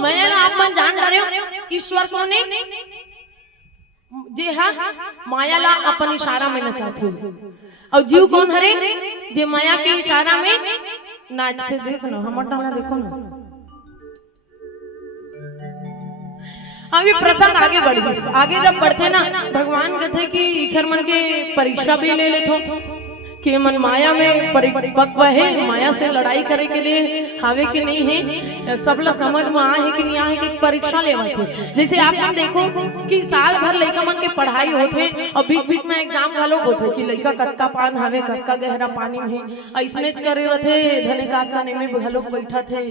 मैं आप मन जान रहे ईश्वर को ने जे हा माया ला अपन इशारा में नचाथे और जीव कौन हरे जे माया के इशारा में नाचते। देखो ना हमर डाला देखो ना। अभी प्रसंग आगे बढ़ी, आगे जब बढ़ते ना भगवान कहते कि खैर मन के परीक्षा भी ले ले थो कि मन माया में परिपक्व है, माया से लड़ाई करे के लिए हावे के नहीं है, सबला समझ में आ है कि नहीं आ है कि परीक्षा ले थे। जैसे आप मन देखो कि साल भर लड़का मन के पढ़ाई होते और बीच बीच में एग्जाम घलोक होते कि लड़का कतका पान हवे कतका गहरा पानी में ऐसने करे रथे धने काका में घलोक बैठा थे।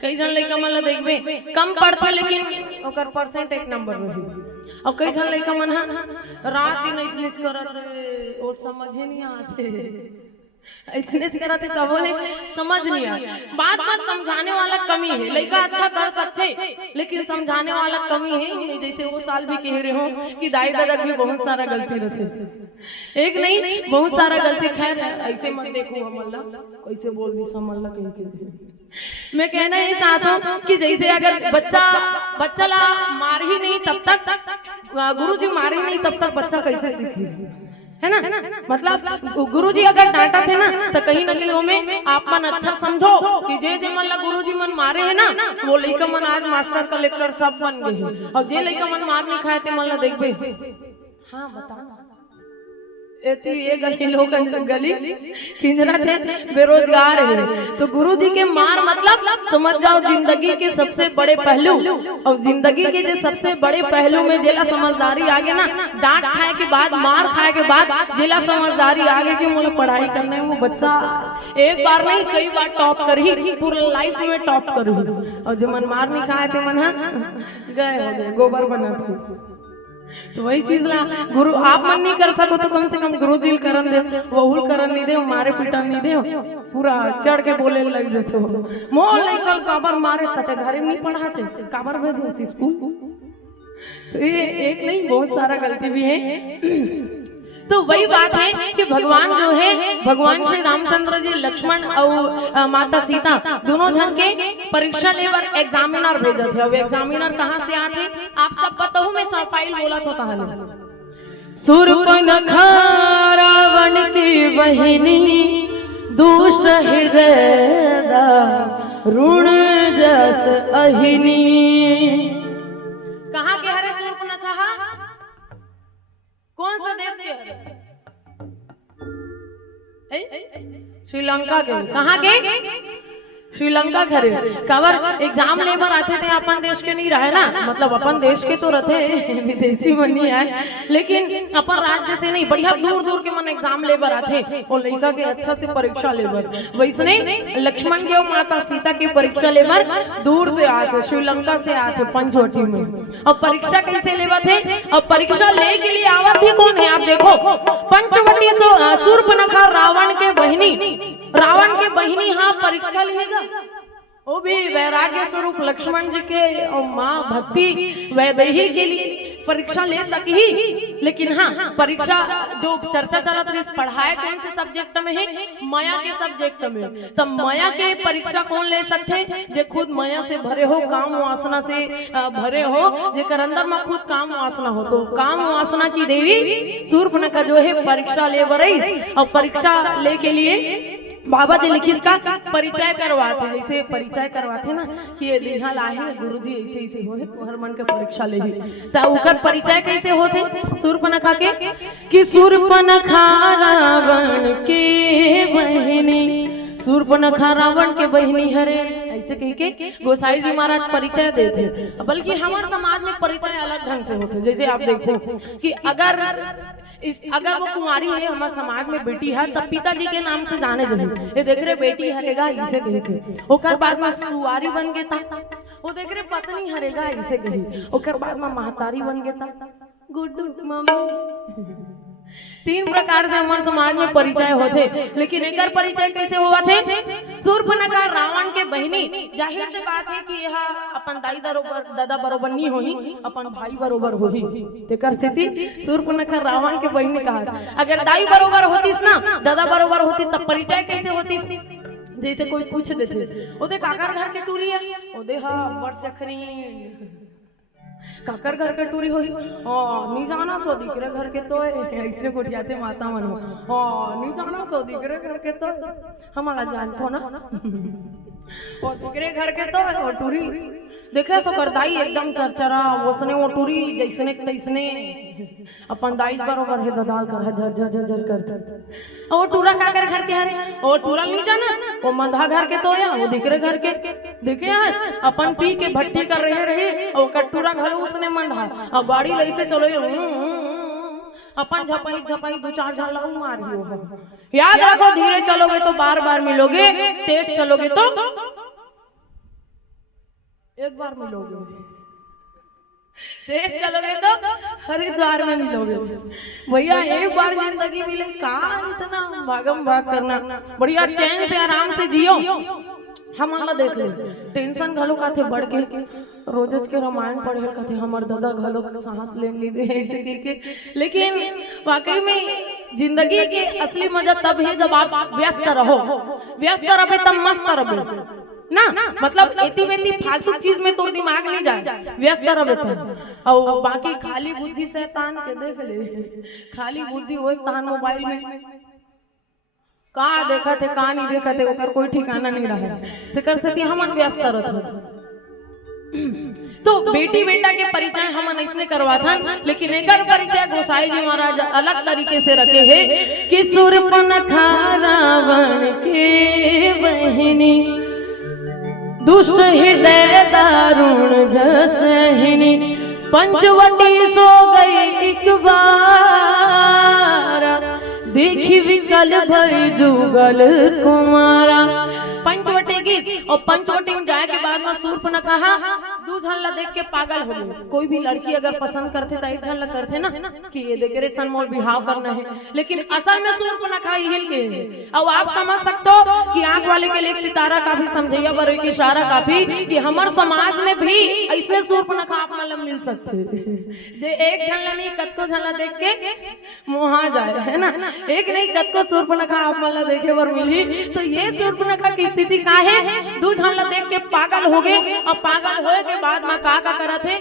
कई जन लड़का मन ला देखबे कम पढ़ते लेकिन ओकर परसेंट एक नंबर रही और कई जन लड़का मन रात दिन ऐसने करत रहे और समझे नहीं आते ऐसने करते तब बोले समझ नहीं आ। बात में समझाने वाला कमी है, लड़का अच्छा कर सकते लेकिन समझाने वाला कमी है। जैसे वो साल भी कह रहे हो कि दाई दादा भी बहुत सारा गलती रहते, एक नहीं बहुत सारा गलती। खैर ऐसे मत देखो हमल्ला कैसे बोल दी समल्ला कह के। मैं कहना ये चाहता हूँ कि जैसे अगर बच्चा ला मार ही नहीं तब तक गुरुजी मार ही नहीं तब तक बच्चा कैसे सीखे, है ना। मतलब गुरुजी अगर डांटा थे ना तो कहीं ना कहीं में आप मन अच्छा समझो कि जे मन ला गुरुजी मन मारे है ना वो लड़का मन आज मास्टर कलेक्टर सब बन गए और जे लड़का मन मार नहीं खाए थे मन ला देखबे। हाँ बताना ये गली लोग गली किंजरा थे बेरोजगार है तो गुरुजी के मार मतलब समझ जाओ जिंदगी के सबसे बड़े पहलू और जिंदगी के जो सबसे बड़े पहलू में जेला समझदारी आगे ना डांट खाए के बाद मार खाए के बाद जेला समझदारी आगे की मुझे पढ़ाई करने में वो बच्चा एक बार नहीं कई बार टॉप कर ही पूरा लाइफ में टॉप कर और जो मन मार नहीं खाए थे मन गए हो गए गोबर बना थे। तो वही चीज ला गुरु आप मन नहीं कर सको तो कम से कम गुरु जी करन दे वहुल करन नहीं दे मारे पिटन नहीं दे पूरा चढ़ के बोले लग जाते हो मोल नहीं कल काबर मारे तते घरे नहीं पढ़ाते काबर भेजे स्कूल। तो ये एक नहीं बहुत सारा गलती भी है। तो वही बात है कि भगवान जो है भगवान श्री रामचंद्र जी लक्ष्मण और माता सीता दोनों जन के परीक्षा लेवर एग्जामिनर भेजे थे। अब एग्जामिनर कहाँ से आते आप सब बताओ, मैं चौपाइल बोला तो पहले शूर्पणखा रावण की बहिनी दुष्ट हृदय ऋण जस अहिनी। कहाँ के हरे शूर्पणखा कौन सा देश के? श्रीलंका के। कहाँ के? श्रीलंका के। कवर एग्जाम लेबर आते थे अपन देश के नहीं रहे ना, मतलब अपन देश के तो रहते विदेशी बनी है लेकिन अपन राज्य से नहीं बढ़िया दूर दूर के मन एग्जाम लेबर आते और लड़का के अच्छा से परीक्षा लेबर। वैसने लक्ष्मण जी और माता सीता की परीक्षा लेबर दूर से आते श्रीलंका से आते पंचवटी में। और परीक्षा कैसे लेबर थे और परीक्षा ले के लिए आवर भी कौन है आप देखो पंचवटी शूर्पणखा रावण के बहिनी हाँ परीक्षा लेगा वो भी वैराग्य स्वरूप लक्ष्मण जी के और माँ भक्ति वैदेही के लिए परीक्षा ले सकी। लेकिन हाँ परीक्षा जो चर्चा चलत रही पढ़ाई कौन से सब्जेक्ट में है माया के सब्जेक्ट में। तब माया के परीक्षा कौन ले सकते जो खुद माया से भरे हो काम वासना से भरे हो जेकर अंदर में खुद काम वासना हो। तो काम वासना की देवी शूर्पणखा जो है परीक्षा ले बरई और परीक्षा ले के लिए बाबा जी लिखिस का परिचय करवाते। जैसे परिचय करवाते ना कि ये देहा लाहे गुरुजी ऐसे ऐसे होए तो हर मन के परीक्षा ले तो उकर परिचय कैसे होते शूर्पणखा के कि शूर्पणखा रावण के बहिनी शूर्पणखा रावण के बहिनी हरे ऐसे कह के गोसाई जी महाराज परिचय देते। बल्कि हमारे समाज में परिचय अलग ढंग से होते। जैसे आप देखो कि अगर वो कुंवारी है हमारे समाज में बेटी है तब पिताजी के नाम से जाने दे ये देख रहे बेटी हरेगा इसे देखे ओकर बाद में सुवारी बन गए था वो देख रहे पत्नी हरेगा इसे कही ओकर बाद में महतारी बन गए था गुड्डू मम्मी। 3 प्रकार से हमारे समाज में परिचय होते। लेकिन एक परिचय कैसे हुआ थे शूर्पणखा रावण के बहिनी। जाहिर से बात है कि यह अपन दादा बरोबर नहीं होही अपन भाई बरोबर होही तेकर स्थिति शूर्पणखा रावण के बहिनी कहा। अगर दाई बरोबर होतीस ना दादा बरोबर होती तब परिचय कैसे होतीस जैसे कोई पूछ देते ओदे काकर घर के टूरी है, ओदे हाँ वर्ष अखरी काकर घर के टूरी होई नहीं जाना सो दिकरे घर के तो ऐसने गोठियाते माता मन नहीं जाना सो दिकरे घर के तो हमारा जानतो ना वो दिकरे घर के तो वो टूरी देखे सो कर दाई एकदम चरचरा उसने वो टूरी जैसने तैसने अपन दाई बरोबर है ददाल कर झर झर झर झर करते वो टूरा काकर घर के हरे वो टूरा नहीं जाना वो मंधा घर के तो या वो दिकरे घर के देखे अपन पी के भट्टी कर रहे और कटूरा घर उसने मंधा और गाड़ी रही से चलो अपन झपाई झपाई दो चार झाल मारियो है। याद रखो धीरे चलोगे तो बार बार मिलोगे, तेज चलोगे तो एक बार मिलोगे, तेज चलोगे तो हरिद्वार में मिलोगे। भैया एक बार जिंदगी मिले कहाँ इतना भागम भाग करना, बढ़िया चैन से आराम से जियो। हमारा देख ले टेंशन घलो काथे बढ़ के रोजच के रामायण पढ़े काथे हमर दादा घलो सांस ले ली ऐसे करके। लेकिन वाकई में जिंदगी के असली मजा तब है जब आप व्यस्त रहो, व्यस्त रहे तब मस्त रहो ना, मतलब एती वेती फालतू चीज में तो दिमाग नहीं जाए, व्यस्त रहे तब। और बाकी खाली बुद्धि शैतान के देख ले, खाली बुद्धि वही तान मोबाइल में कहाँ देखा थे कहाँ नहीं देखा थे ओकर कोई ठिकाना नहीं रहा तेकर से हमन व्यस्त रहत। तो बेटी बेटा के परिचय हमन इसने करवा था, लेकिन एकर परिचय गोसाई जी महाराज अलग तरीके से रखे हैं कि शूर्पणखा रावण के बहनी दुष्ट हृदय दारुण जसहिनी पंचवटी सो गई एक बार देखी विकल भई जुगल कुमारा। पंचवटी की और पंचवटी में जाए के बाद में शूर्पणखा दू झन देख के पागल हो गए। कोई भी लड़की अगर पसंद करते तो एक झन करते ना कि ये देखे रे सनमोल बिहाव करना है, लेकिन असल में शूर्पणखा हिल के है। अब आप समझ सकते हो कि आंख वाले के लिए सितारा काफी समझैया बर एक इशारा काफी कि हमारे समाज में भी ऐसे शूर्पणखा आप मतलब मिल सकते जे एक झन नहीं कतको झन देख के मोहा जाए है ना, एक नहीं कतको शूर्पणखा आप मतलब देखे बर मिली। तो ये शूर्पणखा की स्थिति का है, दू झन देख के पागल हो गए और पागल होए के बाद में का करा थे